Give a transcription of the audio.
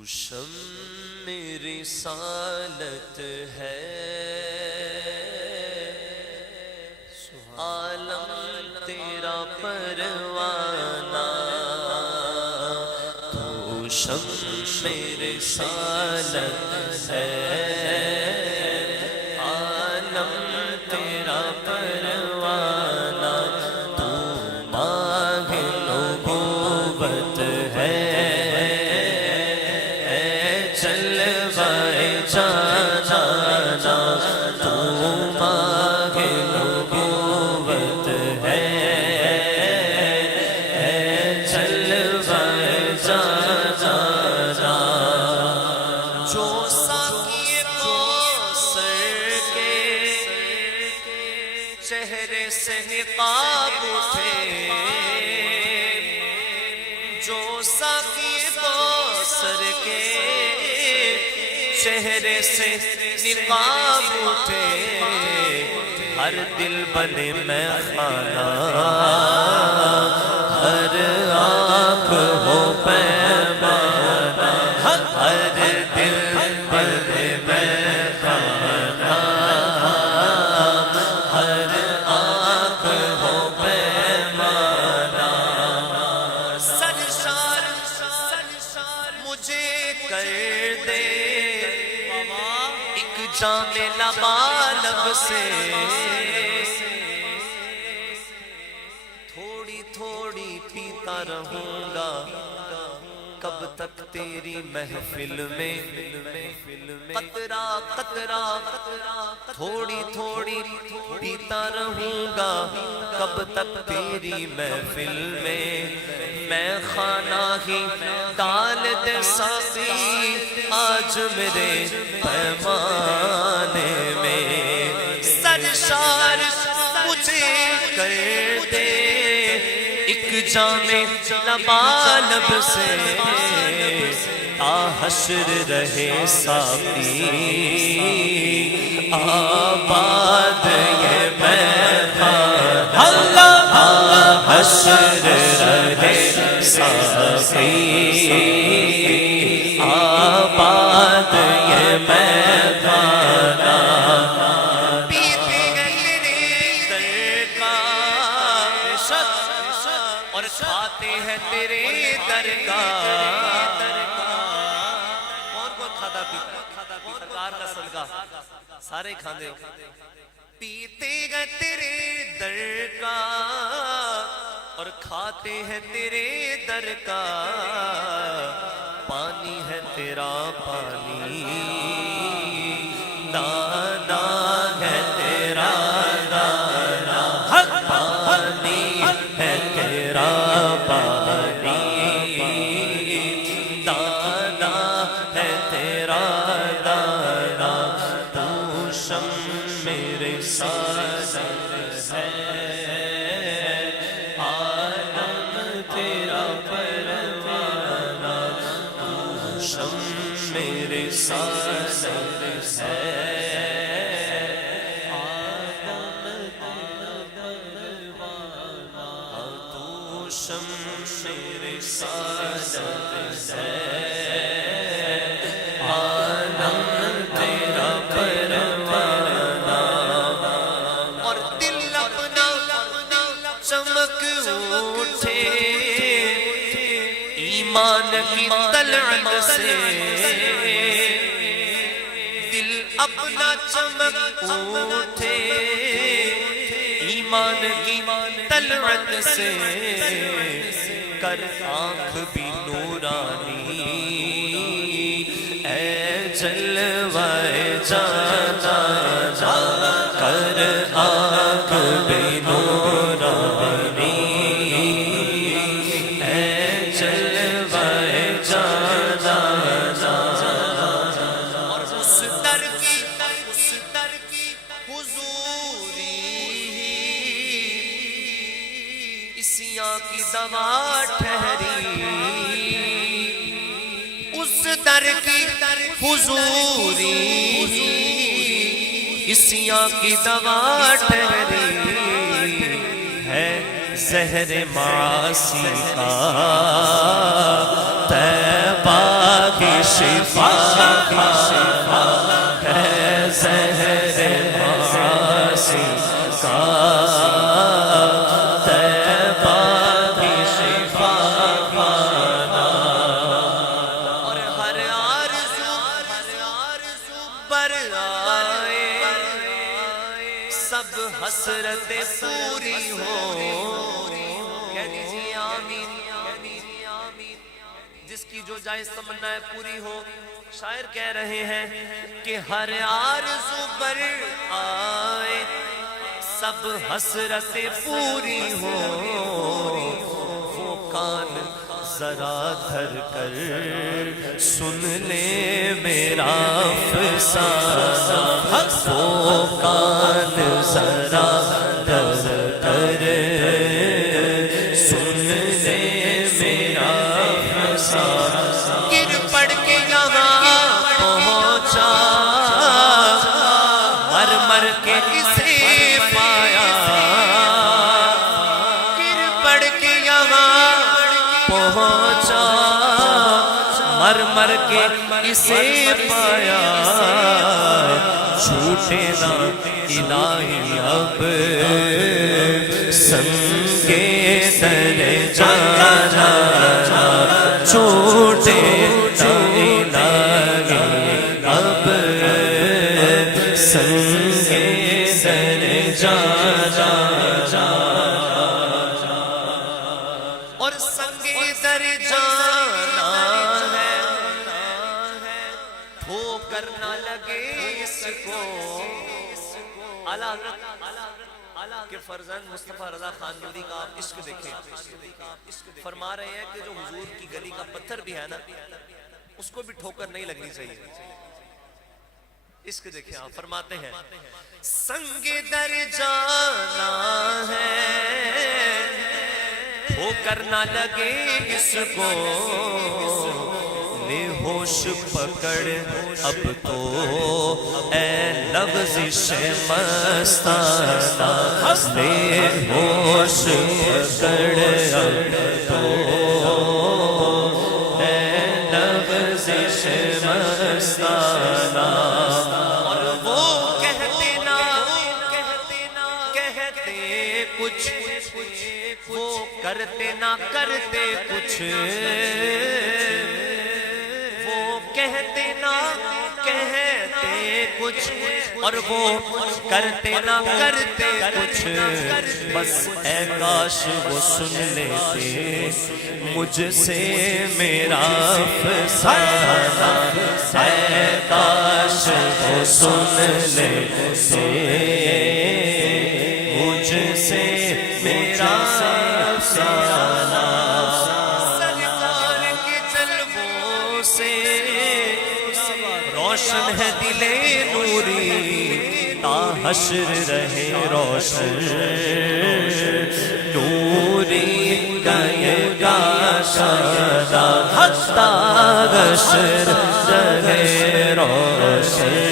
تو شمع رسالت ہے، عالم تیرا پروانہ، تو شمع رسالت ہے، عالم تیرا پروانہ، تو ماہ نبوت ہے، جلوائے جانانا، تو ماہ نبوت ہے، جلوائے جانانا، جو ساقی کوثر کے چہرے سے نقاب اٹھے، جو ساقی کوثر کے چہرے سے نقاب اٹھے، ہر دل بنے میں خانہ، ہر آنکھ ہو پیمانہ، ہر دل بنے میں خانہ، ہر آنکھ ہو پیمانہ، سرشار مجھے کر دے ایک جام لبالب سے، تھوڑی تھوڑی پیتا رہوں گا کب تک تیری محفل میں، قطرہ قطرہ تھوڑی تھوڑی پیتا رہوں گا کب تک تیری محفل میں، میں خانہ ہی ڈال دے ساقی آج میرے پیمانے میں، سرشار مجھے کر دے ایک جام لبالب سے، تا حشر رہے ساقی آباد یہ میخانہ، اللہ حشر رہے ساقی آباد یہ میخانہ، پیتے ہیں تیرے در کا اور کھاتے ہیں تیرے در کا، کون کھاتا پیتا سرکار کا صدقہ سارے کھاندے ہو، پیتے ہیں تیرے در کا اور کھاتے ہیں تیرے در کا، پانی ہے تیرا پانی، دانا ہے تیرا دانا، پانی ہے تیرا پانی، دانا ہے تیرا دانا، تو شمع رسالت ہے، عالم تیرا پروانہ، تو شمع رسالت ہے، عالم تیرا پروانہ، تو شمع رسالت ہے، عالم تیرا پروانہ، اور دل اپنا چمک اٹھے ایمان کی طلعت سے، دل اپنا چمک اٹھے ایمان کی طلعت سے، کر آنکھ بھی نورانی اے جلوائے جانانا، کر آنکھ بھی نورانی اے جلوائے جانانا، اور اس در کی حضوری اسیاں کی دوا ٹھہری، اس در کی حضوری اسیاں کی دوا ٹھہری، ہے زہر معاصی کا طیبہ کی شفا ہے زہر معاصی کا طیبہ کی شفا خانہ اور ہر آرزو پر آئے سب حسرتیں پوری ہو کہہ دیجیے آمین جس کی جو جائز تمنا ہے پوری ہو شاعر کہہ رہے ہیں کہ ہر آرزو پر آئے سب حسرتیں پوری ہو وہ کان ذرا دھر کر سن لے میرا افسانہ وہ کان ذرا دھر کر سن لے میرا افسانہ گر پڑ کے یہاں پہنچا مر مر کے اسے پایا گر پڑ کے یہاں پہنچا مر مر کے اسے پایا چھوٹے نہ الہی اب سنگے در جانا چھوٹے نہ الہی اب سنگے در جانا اور سنگے در جانا ہے ٹھوکر نہ لگے اس کو اعلیٰ حضرت کہ فرزند مصطفیٰ رضا خان نوری کا آپ عشق دیکھیں فرما رہے ہیں کہ جو حضور کی گلی کا پتھر بھی ہے نا اس کو بھی ٹھوکر نہیں لگنی چاہیے عشق دیکھیں آپ فرماتے ہیں سنگ در جانا ہے ٹھوکر نہ لگے اس کو لے ہوش پکڑ اب تو اے لفظش مستانہ لے ہوش پکڑ اب تو اے لفظش مستانہ اور وہ کہتے کچھ وہ کرتے نہ کرتے کچھ کہتے نہ کہتے کچھ اور وہ کرتے نہ کرتے کچھ بس اے کاش وہ سن لیتے مجھ سے میرا افسانہ اے کاش وہ سن لیتے مجھ سے میرا افسانہ سرکار کے جلووں سے روشن ہے دل نوری تا حشر رہے روشن نوری کا یہ گاشانہ تا حشر رہے روشن